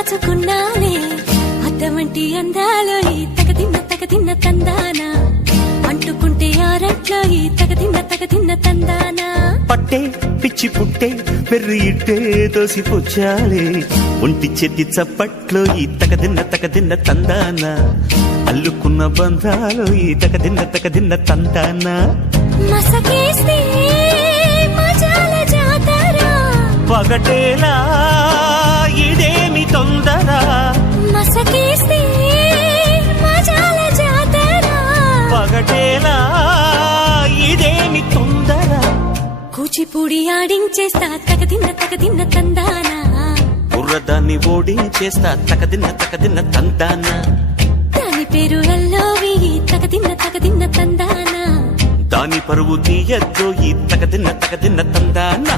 దాచుకున్నాలే అద్దమంటి అందాలో ఈ తగదిన్న తందానా అంటుకుంటే ఆరట్లో ఈ తగదిన్న తందానా పట్టే పిచ్చి పుట్టే పెర్రి ఇట్టే దోసిపుచ్చాలే ఒంటి చెట్టి చప్పట్లో ఈ తగదిన్న తందానా అల్లుకున్న బంధాలు ఈ తగదిన్న తందానా మసకేస్తే మజాల జాతర పగటేలా ఇదేమి తొందర మసకేస్తే మజాల జాతర పగటేలా ఇదేమి తొందర కూచిపూడి ఆడించేస్తా తగదిన్న తందానా బుర్రదాన్ని ఓడించేస్తా తగదిన్న తందానా దాని పేరు ఎల్లోవి తగదిన్న తందానా దాని పరువు తీయద్దు ఈ తగదిన్న తందానా